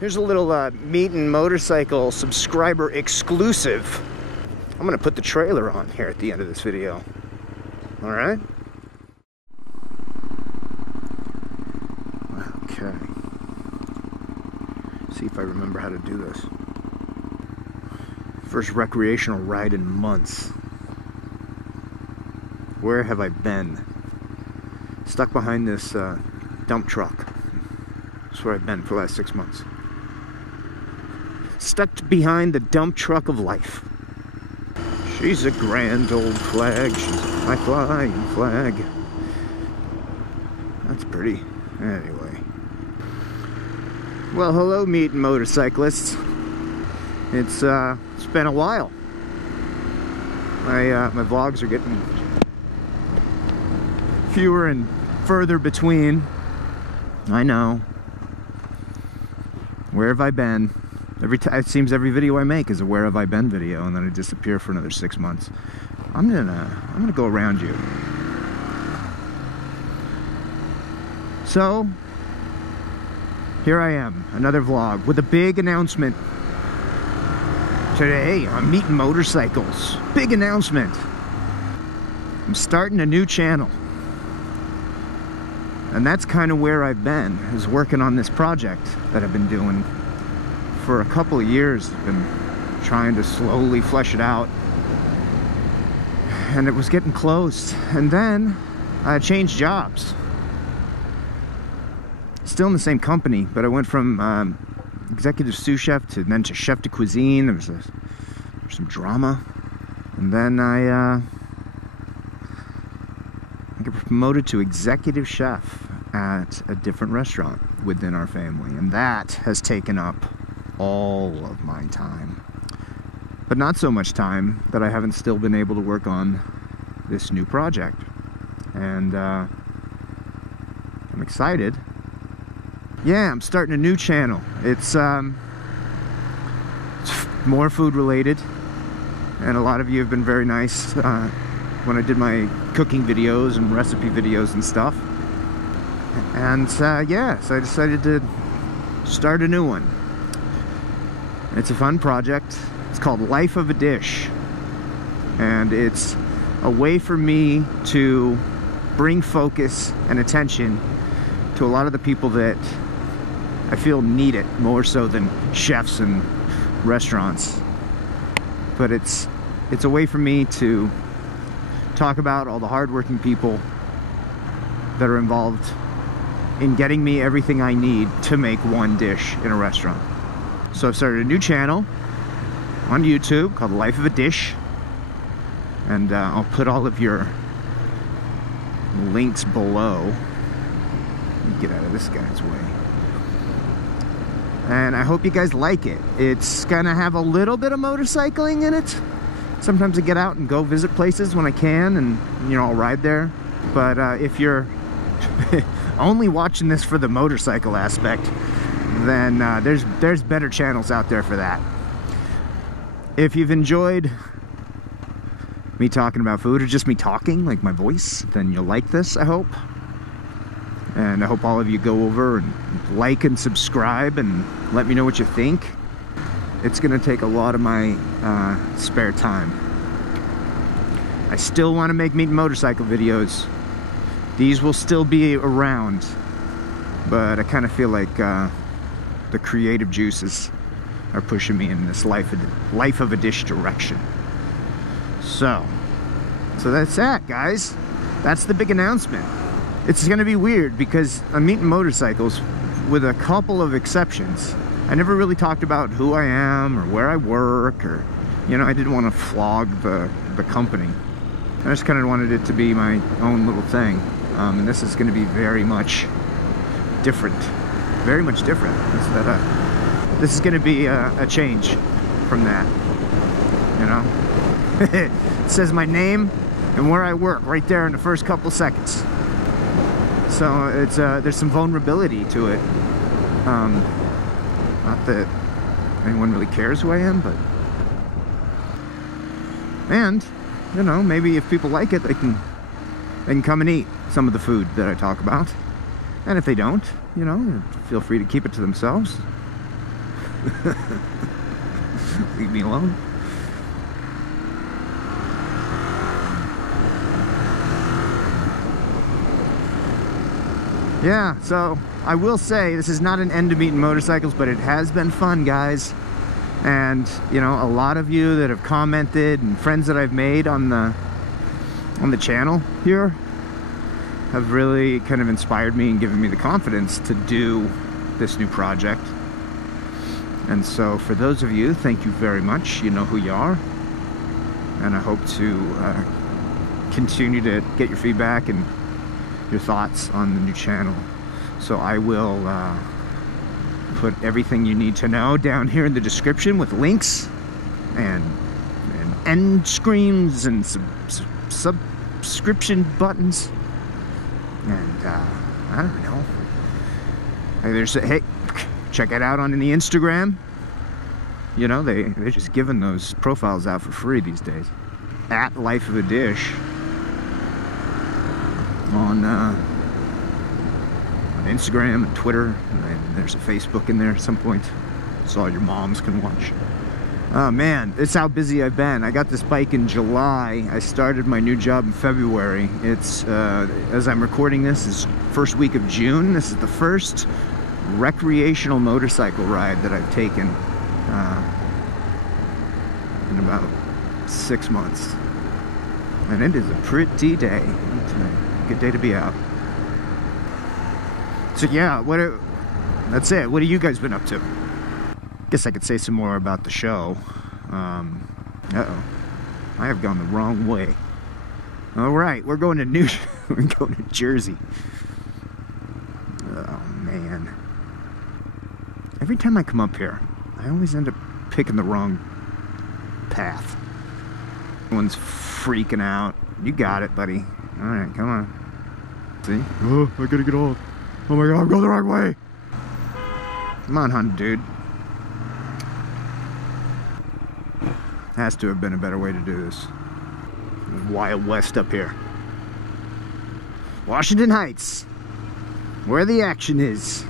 Here's a little Meat and Motorcycle subscriber exclusive. I'm gonna put the trailer on here at the end of this video. All right? Okay. See if I remember how to do this. First recreational ride in months. Where have I been? Stuck behind this dump truck. That's where I've been for the last 6 months. Stuck behind the dump truck of life. She's a grand old flag. She's my flying flag. That's pretty. Anyway. Well, hello, Meat and Motorcyclists. It's been a while. My vlogs are getting fewer and further between. I know. Where have I been? It seems every video I make is a where have I been video, and then I disappear for another 6 months. I'm gonna go around you. So here I am, another vlog with a big announcement today on Meat and Motorcycles. Big announcement. I'm starting a new channel. And that's kind of where I've been, is working on this project that I've been doing for a couple of years. I've been trying to slowly flesh it out. And it was getting close. And then I changed jobs. Still in the same company, but I went from executive sous chef to chef de cuisine. There was some drama. And then I got promoted to executive chef at a different restaurant within our family, and that has taken up all of my time, but not so much time that I haven't still been able to work on this new project. And I'm excited. Yeah, I'm starting a new channel. It's more food related, and a lot of you have been very nice when I did my cooking videos and recipe videos and stuff. And yeah, so I decided to start a new one. It's a fun project. It's called Life of a Dish. And it's a way for me to bring focus and attention to a lot of the people that I feel need it more so than chefs and restaurants. But it's a way for me to talk about all the hardworking people that are involved in getting me everything I need to make one dish in a restaurant. So I've started a new channel on YouTube called Life of a Dish, and I'll put all of your links below. Let me get out of this guy's way. And I hope you guys like it. It's gonna have a little bit of motorcycling in it. Sometimes I get out and go visit places when I can, and you know, I'll ride there. But if you're only watching this for the motorcycle aspect, then there's better channels out there for that. If you've enjoyed me talking about food, or just me talking, like my voice, then you'll like this, I hope. And I hope all of you go over and like and subscribe and let me know what you think. It's gonna take a lot of my spare time. I still want to make meat and motorcycle videos. These will still be around, but I kind of feel like the creative juices are pushing me in this life of a dish direction. So that's that, guys. That's the big announcement. It's gonna be weird because I'm Meat and Motorcycles, with a couple of exceptions. I never really talked about who I am or where I work, or, you know, I didn't want to flog the company. I just kind of wanted it to be my own little thing. And this is going to be very much different. Very much different. This is going to be a change from that, you know? It says my name and where I work right there in the first couple seconds. So it's there's some vulnerability to it. Not that anyone really cares who I am, but... And, you know, maybe if people like it, they can come and eat some of the food that I talk about. And if they don't, you know, feel free to keep it to themselves. Leave me alone. Yeah, so I will say this is not an end to meeting motorcycles, but it has been fun, guys. And you know, a lot of you that have commented and friends that I've made on the channel here have really kind of inspired me and given me the confidence to do this new project. And so for those of you, thank you very much. You know who you are. And I hope to continue to get your feedback and your thoughts on the new channel. So I will put everything you need to know down here in the description with links and end screens and subscription buttons. And I don't know. Hey, check it out on the Instagram. You know, they're just giving those profiles out for free these days. At Life of a Dish on Instagram and Twitter, and there's a Facebook in there at some point, so all your moms can watch. Oh man, it's how busy I've been. I got this bike in July. I started my new job in February. It's as I'm recording this, is first week of June. This is the first recreational motorcycle ride that I've taken in about 6 months, and it is a pretty day. It's a good day to be out. So yeah, that's it. What have you guys been up to? Guess I could say some more about the show. Uh-oh. I have gone the wrong way. All right, we're going to we're going to Jersey. Oh man. Every time I come up here, I always end up picking the wrong path. Everyone's freaking out. You got it, buddy. All right, come on. See? Oh, I gotta get off. Oh my God, I'm going the wrong way. Come on, Honda dude. Has to have been a better way to do this. Wild West up here. Washington Heights, where the action is.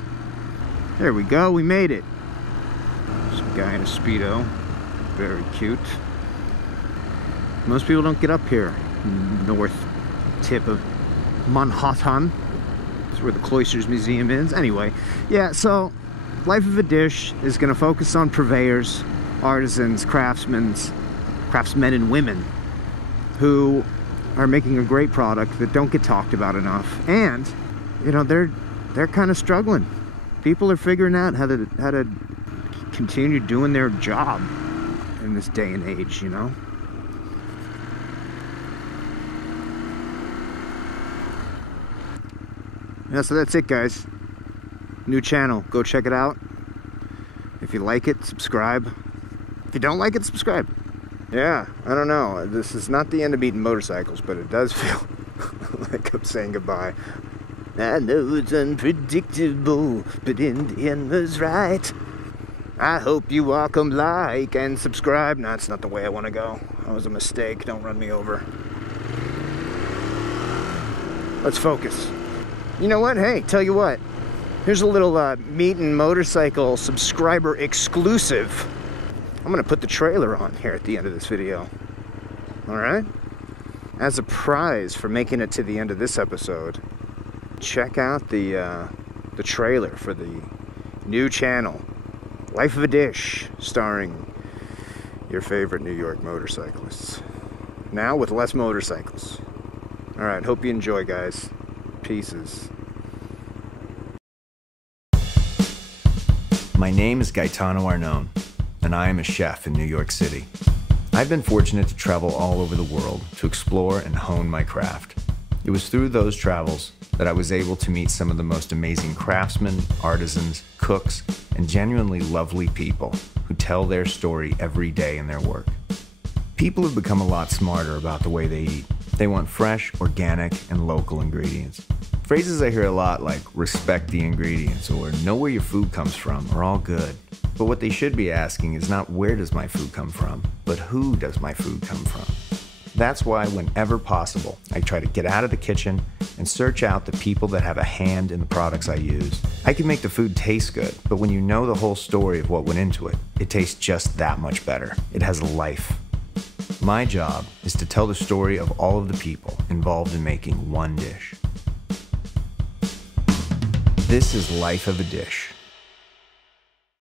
There we go, we made it. Some guy in a Speedo. Very cute. Most people don't get up here. North tip of Manhattan. That's where the Cloisters Museum is. Anyway, yeah, so Life of a Dish is going to focus on purveyors, artisans, craftsmen and women who are making a great product that don't get talked about enough. And, you know, they're kind of struggling. People are figuring out how to continue doing their job in this day and age, you know. Yeah, so that's it, guys. New channel, go check it out. If you like it, subscribe. If you don't like it, subscribe. Yeah, I don't know. This is not the end of meeting motorcycles, but it does feel like I'm saying goodbye. I know it's unpredictable, but in the end was right. I hope you all come like and subscribe. No, it's not the way I want to go. That was a mistake. Don't run me over. Let's focus. You know what? Hey, tell you what. Here's a little meeting motorcycle subscriber exclusive. I'm going to put the trailer on here at the end of this video. Alright? As a prize for making it to the end of this episode, check out the trailer for the new channel, Life of a Dish, starring your favorite New York motorcyclists. Now with less motorcycles. Alright, hope you enjoy, guys. Pieces. My name is Gaetano Arnone, and I am a chef in New York City. I've been fortunate to travel all over the world to explore and hone my craft. It was through those travels that I was able to meet some of the most amazing craftsmen, artisans, cooks, and genuinely lovely people who tell their story every day in their work. People have become a lot smarter about the way they eat. They want fresh, organic, and local ingredients. Phrases I hear a lot like respect the ingredients or know where your food comes from are all good. But what they should be asking is not where does my food come from, but who does my food come from? That's why whenever possible, I try to get out of the kitchen and search out the people that have a hand in the products I use. I can make the food taste good, but when you know the whole story of what went into it, it tastes just that much better. It has life. My job is to tell the story of all of the people involved in making one dish. This is Life of a Dish.